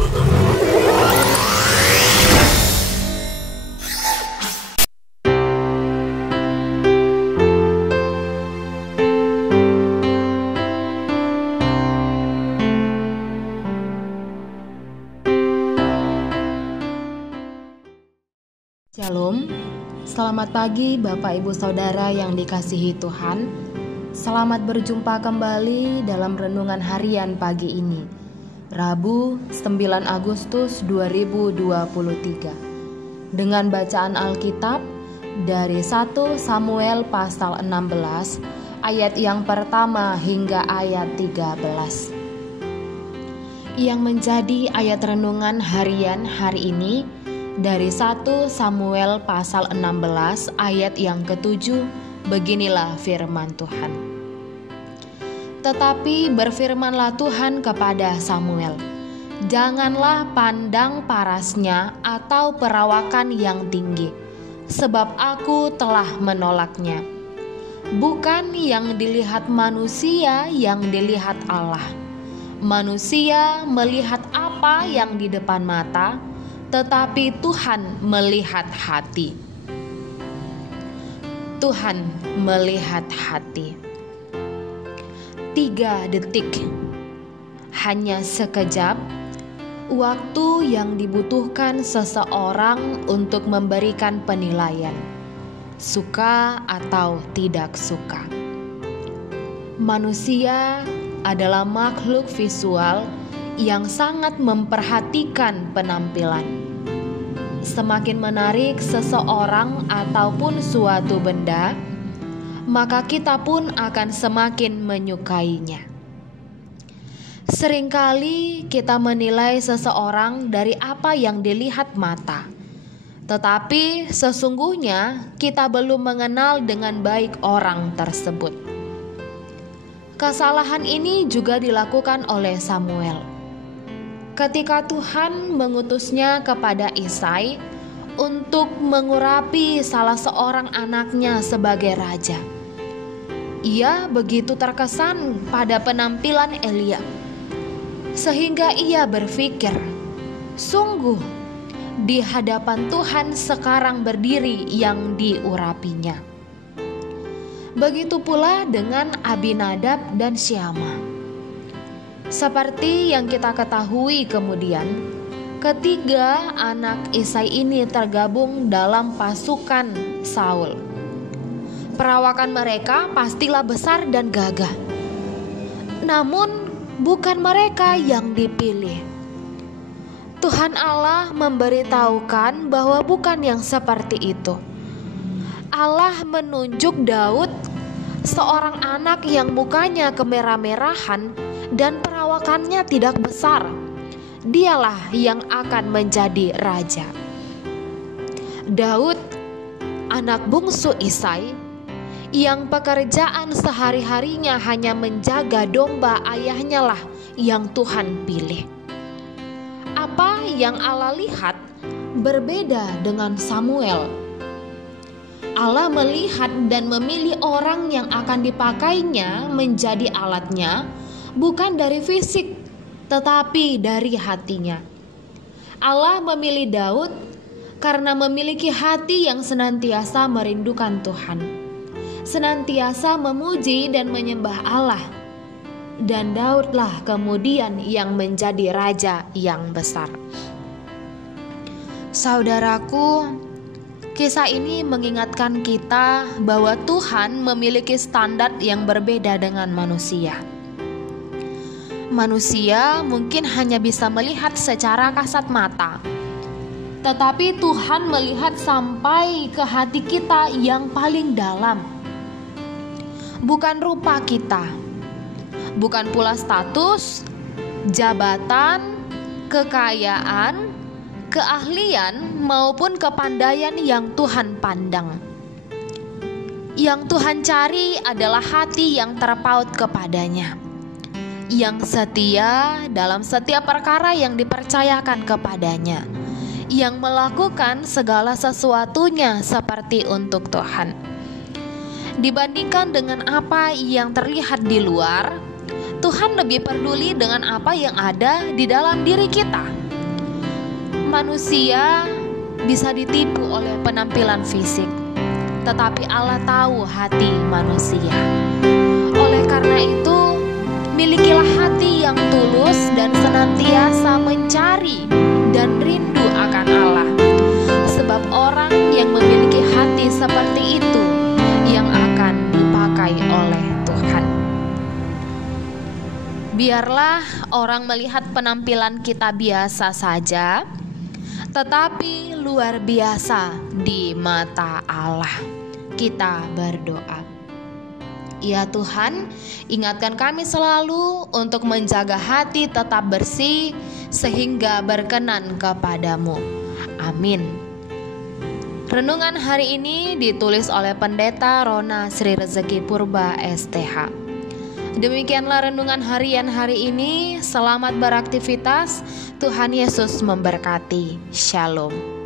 Shalom, selamat pagi Bapak Ibu Saudara yang dikasihi Tuhan. Selamat berjumpa kembali dalam renungan harian pagi ini, Rabu 9 Agustus 2023. Dengan bacaan Alkitab dari 1 Samuel pasal 16 ayat yang pertama hingga ayat 13. Yang menjadi ayat renungan harian hari ini dari 1 Samuel pasal 16 ayat yang ke-7, beginilah firman Tuhan. Tetapi berfirmanlah Tuhan kepada Samuel, janganlah pandang parasnya atau perawakan yang tinggi, sebab aku telah menolaknya. Bukan yang dilihat manusia yang dilihat Allah. Manusia melihat apa yang di depan mata, tetapi Tuhan melihat hati. Tuhan melihat hati. 3 detik, hanya sekejap, waktu yang dibutuhkan seseorang untuk memberikan penilaian, suka atau tidak suka. Manusia adalah makhluk visual yang sangat memperhatikan penampilan. Semakin menarik seseorang ataupun suatu benda, maka kita pun akan semakin menyukainya. Seringkali kita menilai seseorang dari apa yang dilihat mata, tetapi sesungguhnya kita belum mengenal dengan baik orang tersebut. Kesalahan ini juga dilakukan oleh Samuel ketika Tuhan mengutusnya kepada Isai untuk mengurapi salah seorang anaknya sebagai raja. Ia begitu terkesan pada penampilan Elia, sehingga ia berpikir, sungguh di hadapan Tuhan sekarang berdiri yang diurapinya. Begitu pula dengan Abinadab dan Syama. Seperti yang kita ketahui kemudian, ketiga anak Isai ini tergabung dalam pasukan Saul. Perawakan mereka pastilah besar dan gagah. Namun bukan mereka yang dipilih. Tuhan Allah memberitahukan bahwa bukan yang seperti itu. Allah menunjuk Daud, seorang anak yang mukanya kemerah-merahan dan perawakannya tidak besar. Dialah yang akan menjadi raja. Daud, anak bungsu Isai, yang pekerjaan sehari-harinya hanya menjaga domba ayahnya lah yang Tuhan pilih. Apa yang Allah lihat berbeda dengan Samuel. Allah melihat dan memilih orang yang akan dipakainya menjadi alatnya, bukan dari fisik, tetapi dari hatinya. Allah memilih Daud karena memiliki hati yang senantiasa merindukan Tuhan, senantiasa memuji dan menyembah Allah. Dan Daudlah kemudian yang menjadi raja yang besar. Saudaraku, kisah ini mengingatkan kita bahwa Tuhan memiliki standar yang berbeda dengan manusia. Manusia mungkin hanya bisa melihat secara kasat mata, tetapi Tuhan melihat sampai ke hati kita yang paling dalam. Bukan rupa kita, bukan pula status, jabatan, kekayaan, keahlian maupun kepandaian yang Tuhan pandang. Yang Tuhan cari adalah hati yang terpaut kepadanya, yang setia dalam setiap perkara yang dipercayakan kepadanya, yang melakukan segala sesuatunya seperti untuk Tuhan. Dibandingkan dengan apa yang terlihat di luar, Tuhan lebih peduli dengan apa yang ada di dalam diri kita. manusia bisa ditipu oleh penampilan fisik, tetapi Allah tahu hati manusia. Oleh karena itu, milikilah hati yang tulus dan senantiasa mencari dan rindu akan Allah. Sebab orang yang memiliki hati seperti itu yang akan dipakai oleh Tuhan. Biarlah orang melihat penampilan kita biasa saja, tetapi luar biasa di mata Allah. Kita berdoa. Ya Tuhan, ingatkan kami selalu untuk menjaga hati tetap bersih sehingga berkenan kepadamu. Amin. Renungan hari ini ditulis oleh Pendeta Rona Sri Rezeki Purba STH. Demikianlah renungan harian hari ini. Selamat beraktivitas. Tuhan Yesus memberkati. Shalom.